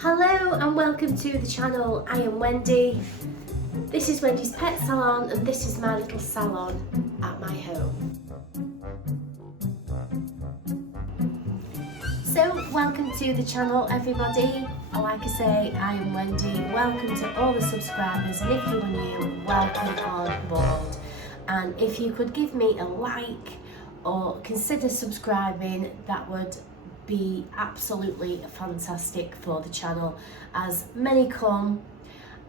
Hello and welcome to the channel. I am Wendy. This is Wendy's Pet Salon and this is my little salon at my home. So welcome to the channel everybody. Like I say, I am Wendy. Welcome to all the subscribers, and if you are new, welcome on board. And if you could give me a like or consider subscribing, that would be absolutely fantastic for the channel, as many come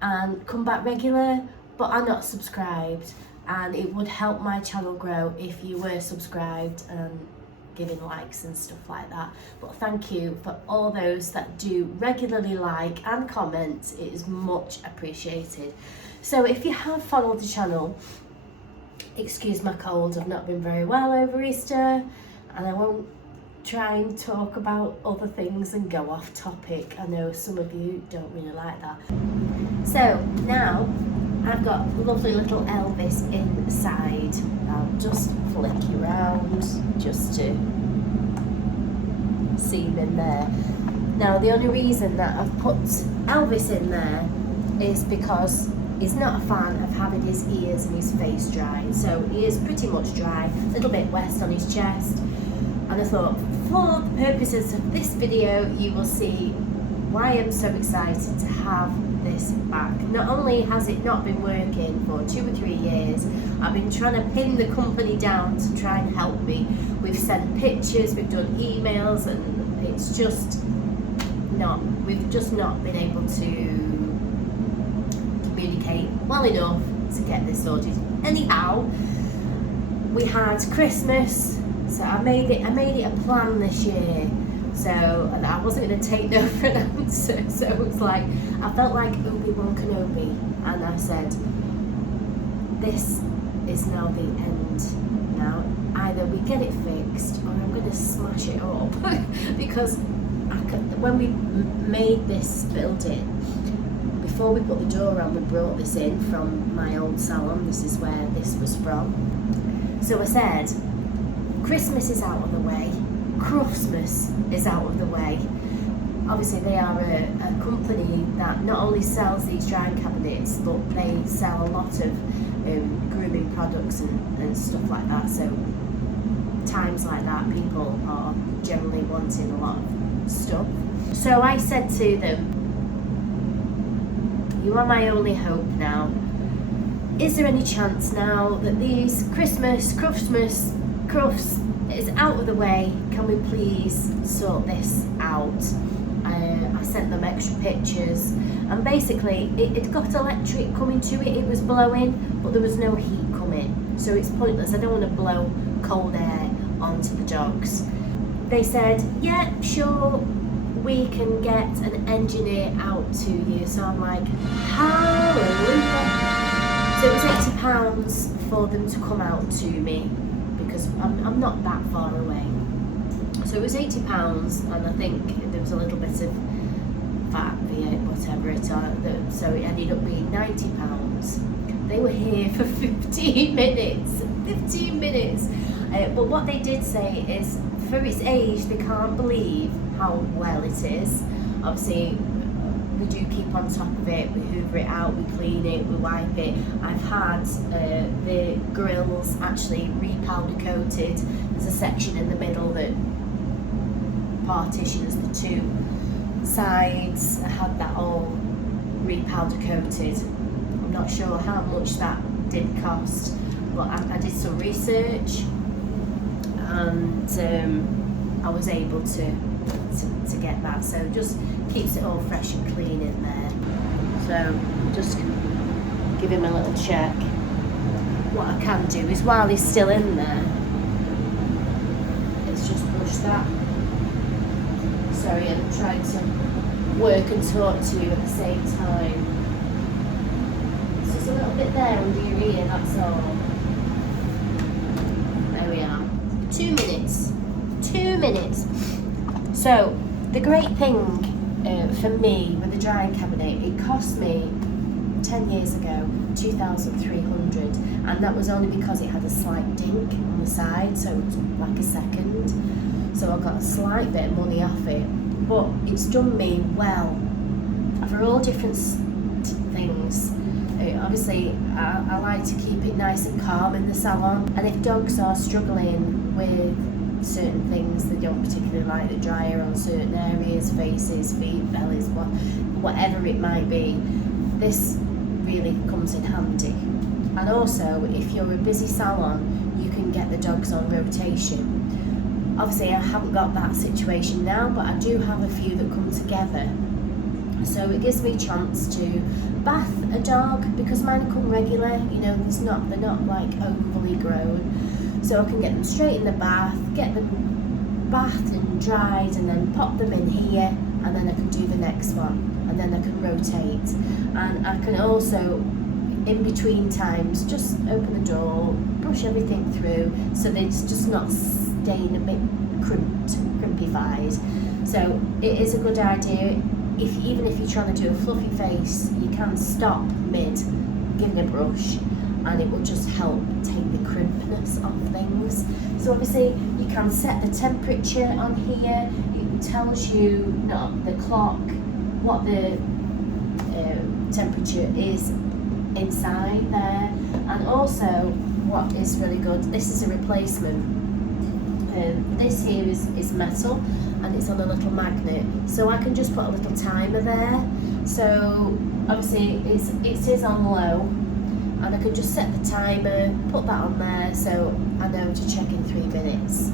back regular but are not subscribed, and it would help my channel grow if you were subscribed and giving likes and stuff like that. But thank you for all those that do regularly like and comment. It is much appreciated. So if you have followed the channel, excuse my cold, I've not been very well over Easter, and I won't try and talk about other things and go off topic. I know some of you don't really like that. So now I've got lovely little Elvis inside. I'll just flick you around just to see him in there. Now the only reason that I've put Elvis in there is because he's not a fan of having his ears and his face dry. So he is pretty much dry, a little bit wet on his chest. And I thought, for the purposes of this video, you will see why I'm so excited to have this back. Not only has it not been working for 2 or 3 years, I've been trying to pin the company down to try and help me. We've sent pictures, we've done emails, and it's just not, we've just not been able to communicate well enough to get this sorted. Anyhow, we had Christmas. So I made it a plan this year, so I wasn't going to take no for an answer. So it was like, I felt like Obi-Wan Kenobi, and I said, this is now the end. Now either we get it fixed or I'm going to smash it up. Because when we made this building, before we put the door on, we brought this in from my old salon. This is where this was from. So I said, Christmas is out of the way, Christmas is out of the way. Obviously they are a company that not only sells these drying cabinets, but they sell a lot of grooming products and stuff like that. So times like that, people are generally wanting a lot of stuff. So I said to them, you are my only hope now. Is there any chance now that these Christmas Crufts is out of the way, can we please sort this out? I sent them extra pictures, and basically it got electric coming to it. It was blowing, but there was no heat coming, so it's pointless. I don't want to blow cold air onto the dogs. They said, yeah, sure, we can get an engineer out to you. So I'm like, hallelujah. So it was £80 for them to come out to me, because I'm not that far away. So it was £80, and I think there was a little bit of VAT, whatever so it ended up being £90. They were here for 15 minutes. 15 minutes. But what they did say is, for its age, they can't believe how well it is. Obviously, we do keep on top of it, we hoover it out, we clean it, we wipe it. I've had the grills actually re-powder coated. There's a section in the middle that partitions the two sides. I had that all re-powder coated. I'm not sure how much that did cost, but I did some research, and I was able to get that. So just keeps it all fresh and clean in there. So just give him a little check. What I can do is, while he's still in there, is just push that. Sorry, I'm trying to work and talk to you at the same time. It's just a little bit there under your ear, that's all. There we are. 2 minutes. 2 minutes. So the great thing for me with the drying cabinet, it cost me 10 years ago 2,300, and that was only because it had a slight dink on the side, so it was like a second. So I got a slight bit of money off it, but it's done me well. for all different things. Obviously, I like to keep it nice and calm in the salon, and if dogs are struggling with certain things, they don't particularly like the dryer on certain areas, faces, feet, bellies, whatever it might be, this really comes in handy. And also, if you're a busy salon, you can get the dogs on rotation. Obviously, I haven't got that situation now, but I do have a few that come together. So it gives me a chance to bath a dog, because mine come regular, you know, they're not like overly grown. So I can get them straight in the bath, get them bathed and dried, and then pop them in here, and then I can do the next one, and then I can rotate. And I can also, in between times, just open the door, brush everything through, so that it's just not staying a bit crimpified. So it is a good idea. Even if you're trying to do a fluffy face, you can stop mid, give it a brush, and it will just help take the crimpness off things. So obviously you can set the temperature on here. It tells you, not the clock, what the temperature is inside there. And also, what is really good, this is a replacement. This here is metal, and it's on a little magnet, so I can just put a little timer there. So obviously it is on low, and I can just set the timer, put that on there, so I know to check in 3 minutes.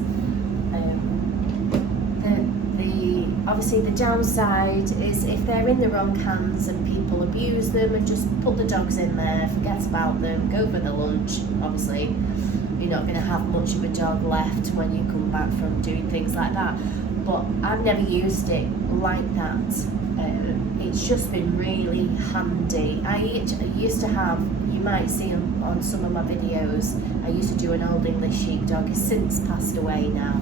Obviously the downside is if they're in the wrong hands and people abuse them and just put the dogs in there, forget about them, go for the lunch. Obviously you're not going to have much of a dog left when you come back from doing things like that. But I've never used it like that. It's just been really handy. I used to have, you might see on some of my videos, I used to do an Old English sheepdog. He's since passed away now.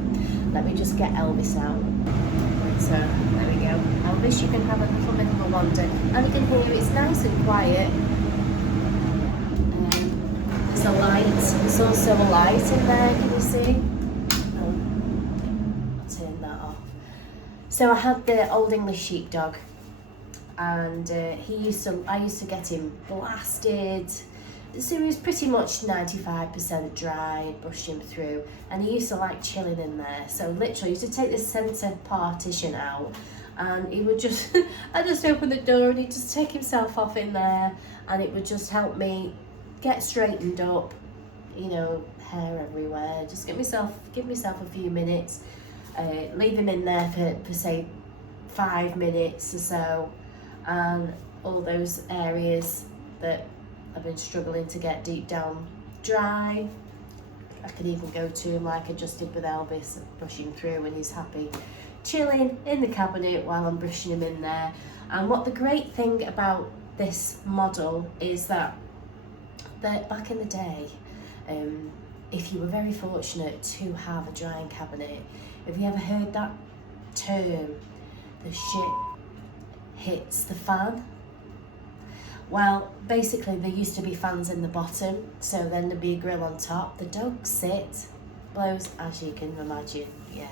Let me just get Elvis out. So there we go. Elvis, you can have a little bit of a wander. And you can hear it's nice and quiet. There's a light. There's also a light in there, can you see? Turn that off. So I had the Old English sheepdog, and I used to get him blasted. So he was pretty much 95% dry, brushed him through, and he used to like chilling in there. So literally, I used to take the centre partition out, and he would just, I just open the door and he'd just take himself off in there, and it would just help me get straightened up, you know, hair everywhere. Just give myself a few minutes, leave him in there for say 5 minutes or so, and all those areas that I've been struggling to get deep down dry, I can even go to like I just did with Elvis, brushing through, and he's happy chilling in the cabinet while I'm brushing him in there. And what the great thing about this model is that back in the day, if you were very fortunate to have a drying cabinet, have you ever heard that term, the shit hits the fan? Well, basically there used to be fans in the bottom, so then there'd be a grill on top. The dogs sit, blows, as you can imagine, yeah.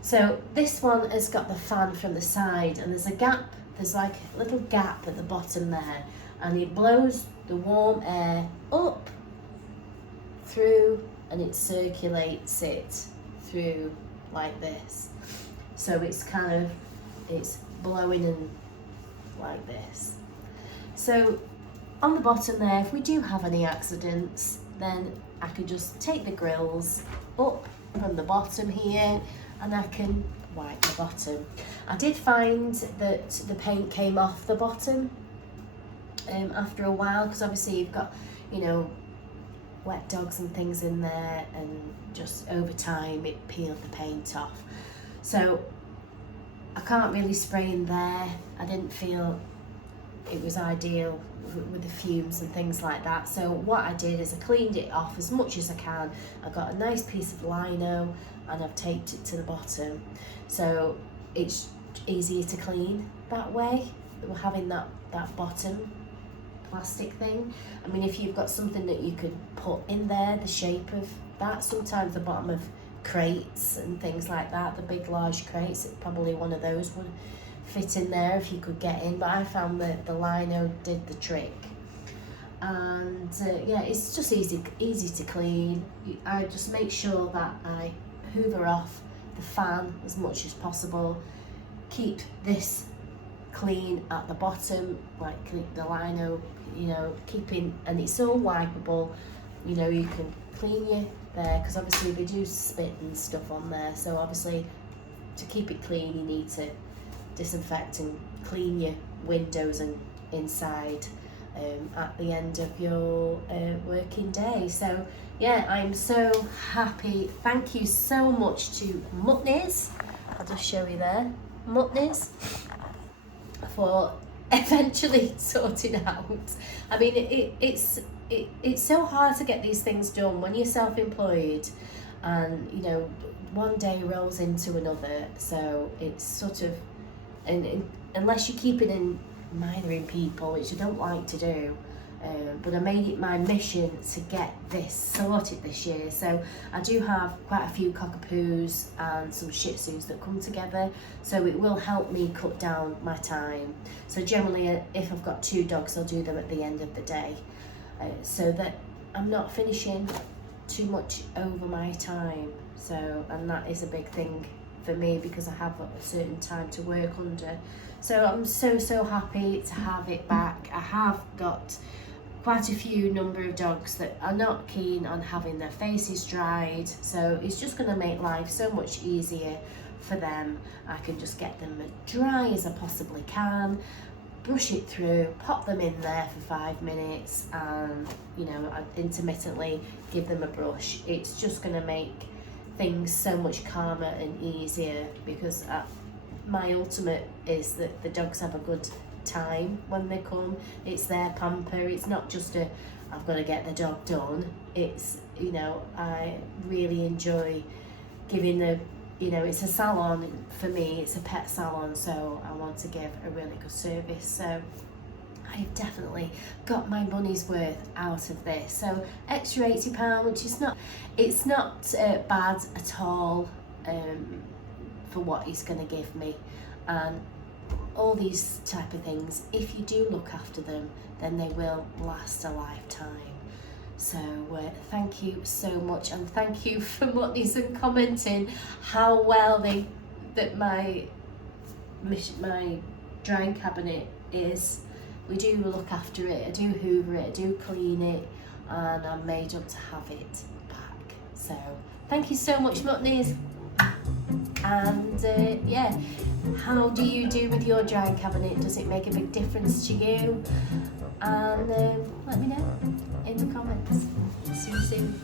So this one has got the fan from the side, and there's a gap, there's like a little gap at the bottom there, and it blows the warm air up through, and it circulates it through like this. So it's kind of, it's blowing in like this. So on the bottom there, if we do have any accidents, then I can just take the grills up from the bottom here, and I can wipe the bottom. I did find that the paint came off the bottom after a while, because obviously you've got, you know, wet dogs and things in there, and just over time it peeled the paint off. So I can't really spray in there. I didn't feel it was ideal with the fumes and things like that. So what I did is I cleaned it off as much as I can. I got a nice piece of lino and I've taped it to the bottom, so it's easier to clean that way. We're having that bottom plastic thing. I mean, if you've got something that you could put in there, the shape of that, sometimes the bottom of crates and things like that, the big large crates, probably one of those would fit in there if you could get in, but I found that the lino did the trick. And yeah, it's just easy to clean. I just make sure that I hoover off the fan as much as possible, keep this clean at the bottom, like keep the lino, you know, keeping, and it's all wipeable. You know, you can clean your there, because obviously they do spit and stuff on there, so obviously to keep it clean you need to disinfect and clean your windows and inside at the end of your working day. So yeah, I'm so happy. Thank you so much to Mutneys, I'll just show you there, Mutneys, for eventually sorting out. I mean, it's so hard to get these things done when you're self-employed, and you know, one day rolls into another, so it's sort of, and unless you keep it in mithering people, which I don't like to do, but I made it my mission to get this sorted this year. So I do have quite a few cockapoos and some shih tzus that come together, so it will help me cut down my time. So generally if I've got 2 dogs, I'll do them at the end of the day, so that I'm not finishing too much over my time. So, and that is a big thing for me because I have a certain time to work under. So I'm so happy to have it back. I have got quite a few number of dogs that are not keen on having their faces dried, so it's just going to make life so much easier for them. I can just get them as dry as I possibly can, brush it through, pop them in there for 5 minutes, and you know, I intermittently give them a brush. It's just going to make things so much calmer and easier, because my ultimate is that the dogs have a good time when they come. It's their pamper. It's not just a I've got to get the dog done. It's, you know, I really enjoy giving the, you know, it's a salon for me, it's a pet salon, so I want to give a really good service. So I've definitely got my money's worth out of this. So extra £80, which is not, it's not bad at all for what he's going to give me. And all these type of things, if you do look after them, then they will last a lifetime. So thank you so much, and thank you for Mutneys and commenting how well that my drying cabinet is. We do look after it, I do hoover it, I do clean it, and I'm made up to have it back. So thank you so much, Mutneys. And yeah, how do you do with your drying cabinet? Does it make a big difference to you? And let me know in the comments. See you soon.